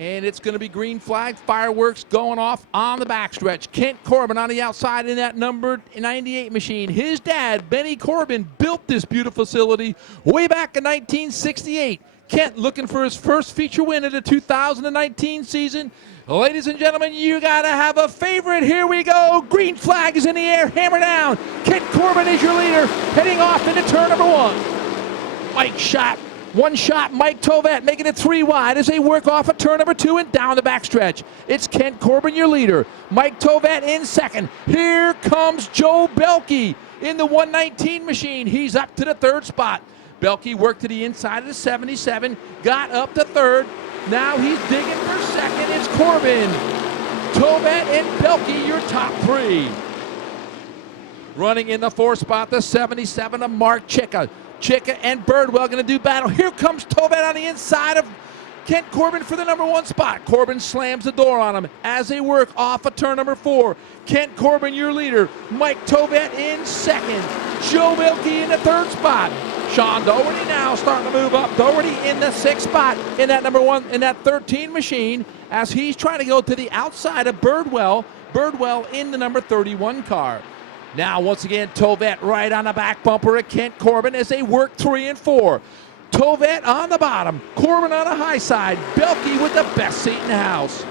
And it's going to be green flag, fireworks going off on the backstretch. Kent Corbin on the outside in that number 98 machine. His dad, Benny Corbin, built this beautiful facility way back in 1968. Kent looking for his first feature win of the 2019 season. Ladies and gentlemen, you got to have a favorite. Here we go. Green flag is in the air. Hammer down. Kent Corbin is your leader, heading off into turn number one. Mike shot. One shot, Mike Tovet making it 3 wide as they work off a turn number 2 and down the backstretch. It's Kent Corbin, your leader. Mike Tovet in second. Here comes Joe Belke in the 119 machine. He's up to the third spot. Belke worked to the inside of the 77, got up to third. Now he's digging for second. It's Corbin, Tovet, and Belke, your top 3. Running in the 4th spot, the 77 of Mark Chicka. Chicka and Birdwell going to do battle. Here comes Tovet on the inside of Kent Corbin for the number 1 spot. Corbin slams the door on him as they work off of turn number 4. Kent Corbin, your leader. Mike Tovet in second. Joe Belke in the 3rd spot. Sean Doherty now starting to move up. Doherty in the 6th spot in that number 1, in that 13 machine as he's trying to go to the outside of Birdwell. Birdwell in the number 31 car. Now, once again, Tovet right on the back bumper of Kent Corbin as they work 3 and 4. Tovet on the bottom, Corbin on the high side, Belke with the best seat in the house.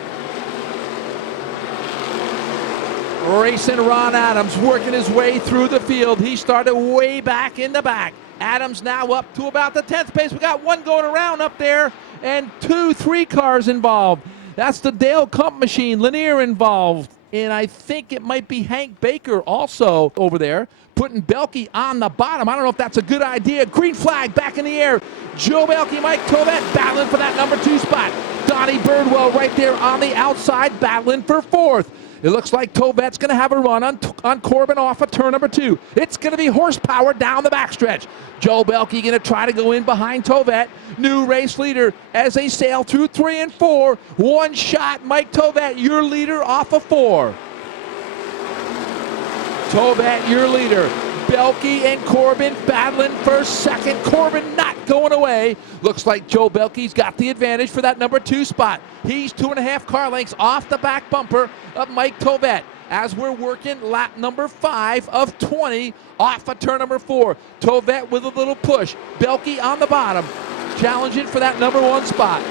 Racing Ron Adams working his way through the field. He started way back in the back. Adams now up to about the 10th pace. We got one going around up there and 3 cars involved. That's the Dale Kump machine, Lanier involved. And I think it might be Hank Baker also over there, putting Belke on the bottom. I don't know if that's a good idea. Green flag back in the air. Joe Belke, Mike Tovet battling for that number 2 spot. Donnie Birdwell right there on the outside battling for 4th. It looks like Tovet's going to have a run on Corbin off of turn number 2. It's going to be horsepower down the backstretch. Joe Belke going to try to go in behind Tovet. New race leader as they sail through 3 and 4. One shot, Mike Tovet, your leader off of 4. Tovet, your leader. Belke and Corbin battling for second. Corbin not going away. Looks like Joe Belke's got the advantage for that number 2 spot. He's 2.5 car lengths off the back bumper of Mike Tovet as we're working lap number 5 of 20 off of turn number 4. Tovet with a little push. Belke on the bottom, challenging for that number 1 spot.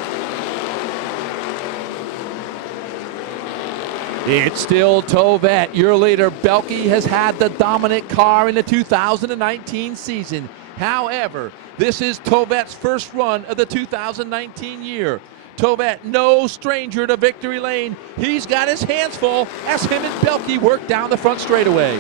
It's still Tovet, your leader. Belke has had the dominant car in the 2019 season. However, this is Tovet's first run of the 2019 year. Tovet, no stranger to victory lane. He's got his hands full as him and Belke work down the front straightaway.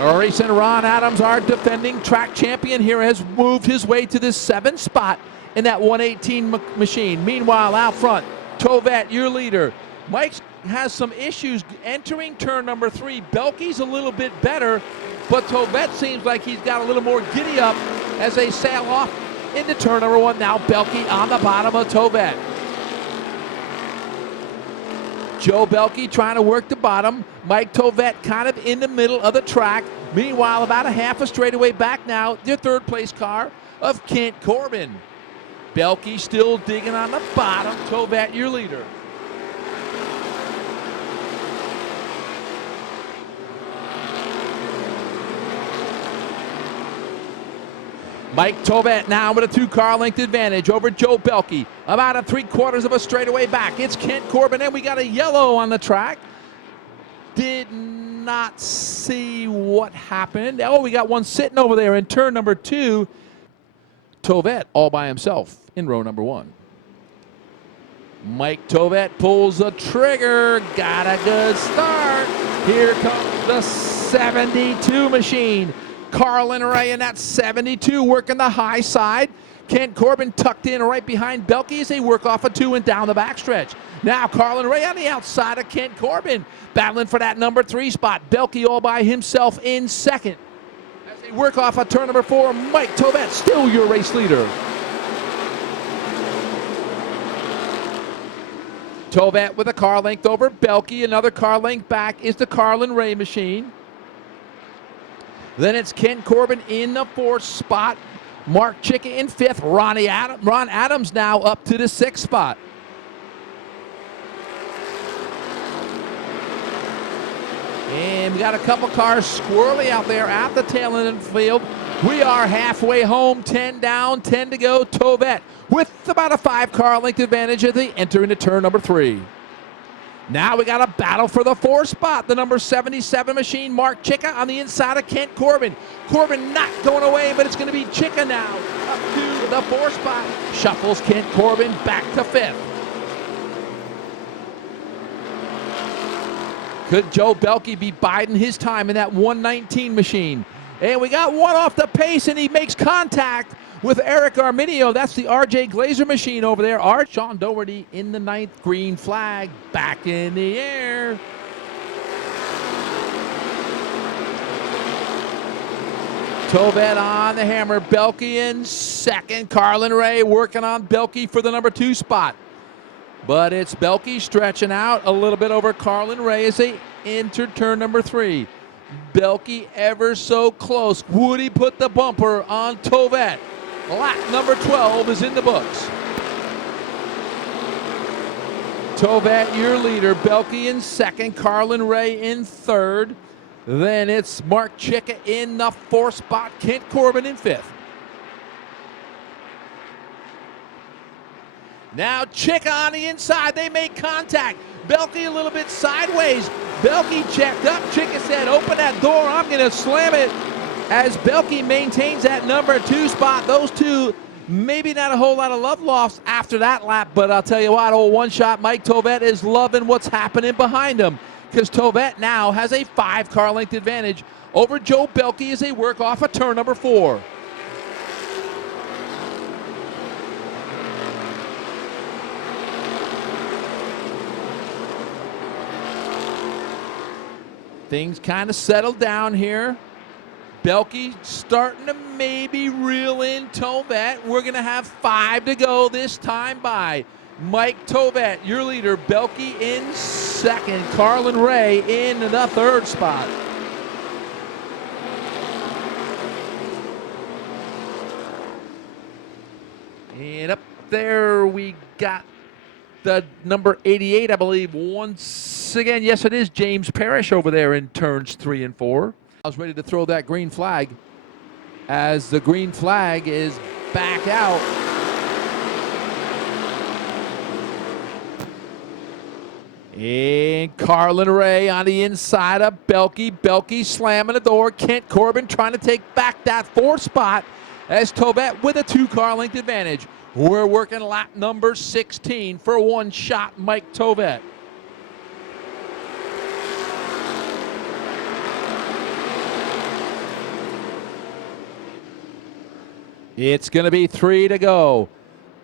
Racing Ron Adams, our defending track champion here, has moved his way to this 7th spot in that 118 machine. Meanwhile, out front, Tovet, your leader. Mike has some issues entering turn number 3. Belke's a little bit better, but Tovet seems like he's got a little more giddy up as they sail off into turn number 1. Now Belke on the bottom of Tovet. Joe Belke trying to work the bottom. Mike Tovet kind of in the middle of the track. Meanwhile, about a half a straightaway back now, their 3rd place car of Kent Corbin. Belke still digging on the bottom. Tovet, your leader. Mike Tovet now with a 2-car length advantage over Joe Belke. About a 3/4 of a straightaway back. It's Kent Corbin, and we got a yellow on the track. Did not see what happened. Oh, we got one sitting over there in turn number 2. Tovet all by himself in row number 1. Mike Tovet pulls the trigger. Got a good start. Here comes the 72 machine. Carlin Ray in that 72 working the high side. Kent Corbin tucked in right behind Belke as they work off a 2 and down the backstretch. Now Carlin Ray on the outside of Kent Corbin battling for that number 3 spot. Belke all by himself in second. As they work off a turn number 4, Mike Tovet still your race leader. Tovet with a car length over Belke. Another car length back is the Carlin Ray machine. Then it's Kent Corbin in the 4th spot. Mark Chicka in 5th. Ron Adams now up to the 6th spot. And we got a couple cars squirrely out there at the tail end of the field. We are halfway home, 10 down, 10 to go. Tovett with about a 5-car length advantage as they enter into turn number 3. Now we got a battle for the 4th spot. The number 77 machine, Mark Chicka, on the inside of Kent Corbin. Corbin not going away, but it's going to be Chicka now up to the 4th spot. Shuffles Kent Corbin back to 5th. Could Joe Belke be biding his time in that 119 machine? And we got one off the pace, and he makes contact with Eric Arminio. That's the RJ Glazer machine over there. Sean Doherty in the 9th, green flag back in the air. Tovett on the hammer. Belke in 2nd. Carlin Ray working on Belke for the number 2 spot. But it's Belke stretching out a little bit over Carlin Ray as they enter turn number 3. Belke ever so close. Would he put the bumper on Tovett? Lap number 12 is in the books. Tovett, your leader. Belke in 2nd. Carlin Ray in 3rd. Then it's Mark Chicka in the 4th spot. Kent Corbin in 5th. Now Chicka on the inside. They make contact. Belke a little bit sideways. Belke checked up. Chicka said, open that door. I'm going to slam it. As Belke maintains that number 2 spot. Those two, maybe not a whole lot of love lost after that lap. But I'll tell you what, old one-shot Mike Tovett is loving what's happening behind him. Because Tovett now has a 5-car length advantage over Joe Belke as they work off of turn number 4. Things kind of settled down here. Belke starting to maybe reel in Tovett. We're going to have 5 to go this time by. Mike Tovett, your leader. Belke in 2nd. Carlin Ray in the 3rd spot. And up there we got the number 88, I believe, once again. Yes, it is James Parrish over there in turns 3 and 4. I was ready to throw that green flag as the green flag is back out. And Carlin Ray on the inside of Belke. Belke slamming the door. Kent Corbin trying to take back that 4th spot as Tovett with a 2-car length advantage. We're working lap number 16 for one-shot Mike Tovett. It's going to be 3 to go.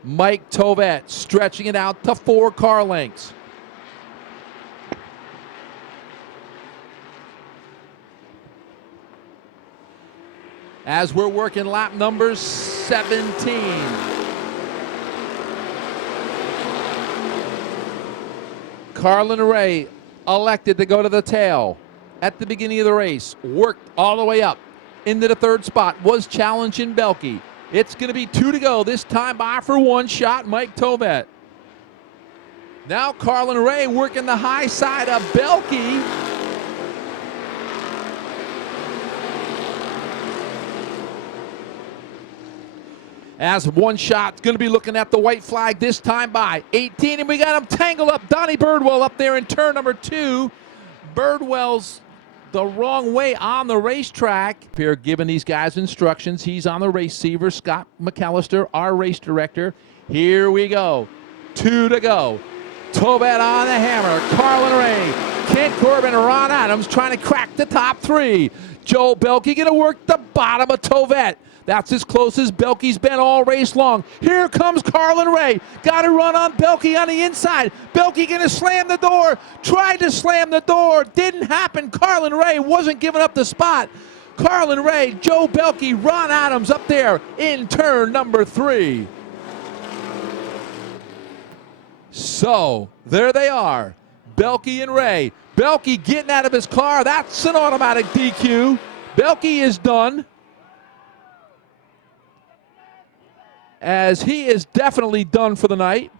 Mike Tovett stretching it out to 4 car lengths. As we're working lap number 17. Carlin Ray elected to go to the tail at the beginning of the race. Worked all the way up into the 3rd spot. Was challenging Belke. It's going to be 2 to go. This time by for one-shot Mike Tovett. Now Carlin Ray working the high side of Belke. As one shot's going to be looking at the white flag this time by 18, and we got him tangled up. Donnie Birdwell up there in turn number 2. Birdwell's the wrong way on the racetrack. Here giving these guys instructions. He's on the receiver. Scott McAllister, our race director. Here we go. 2 to go. Tovett on the hammer. Carlin Ray, Kent Corbin, Ron Adams trying to crack the top 3. Joe Belke going to work the bottom of Tovett. That's as close as Belke's been all race long. Here comes Carlin Ray. Got to run on Belke on the inside. Belke going to slam the door. Tried to slam the door. Didn't happen. Carlin Ray wasn't giving up the spot. Carlin Ray, Joe Belke, Ron Adams up there in turn number 3. So, there they are. Belke and Ray. Belke getting out of his car. That's an automatic DQ. Belke is done. as he is definitely done for the night.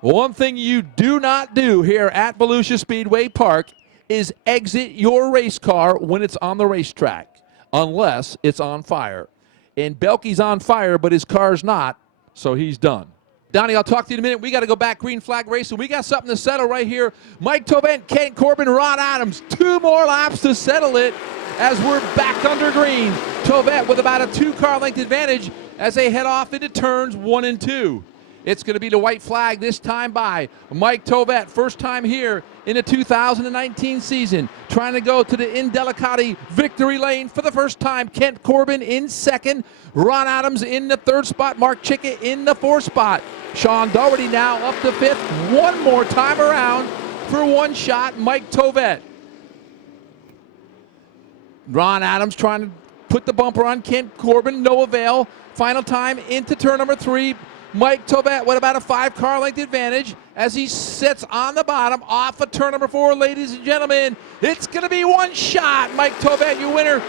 One thing you do not do here at Volusia Speedway Park is exit your race car when it's on the racetrack, unless it's on fire. And Belky's on fire, but his car's not, so he's done. Donnie, I'll talk to you in a minute. We got to go back green flag racing. We got something to settle right here. Mike Tovett, Kent Corbin, Ron Adams. 2 more laps to settle it as we're back under green. Tovett with about a 2-car length advantage as they head off into turns 1 and 2. It's going to be the white flag this time by Mike Tovett. First time here in the 2019 season. Trying to go to the Indelicati victory lane for the first time. Kent Corbin in second. Ron Adams in the 3rd spot. Mark Chickett in the 4th spot. Sean Doherty now up to 5th. One more time around for one shot. Mike Tovett. Ron Adams trying to put the bumper on Kent Corbin. No avail. Final time into turn number 3. Mike Tovett with about a 5-car length advantage as he sits on the bottom off of turn number 4, ladies and gentlemen. It's going to be one shot. Mike Tovett, your winner.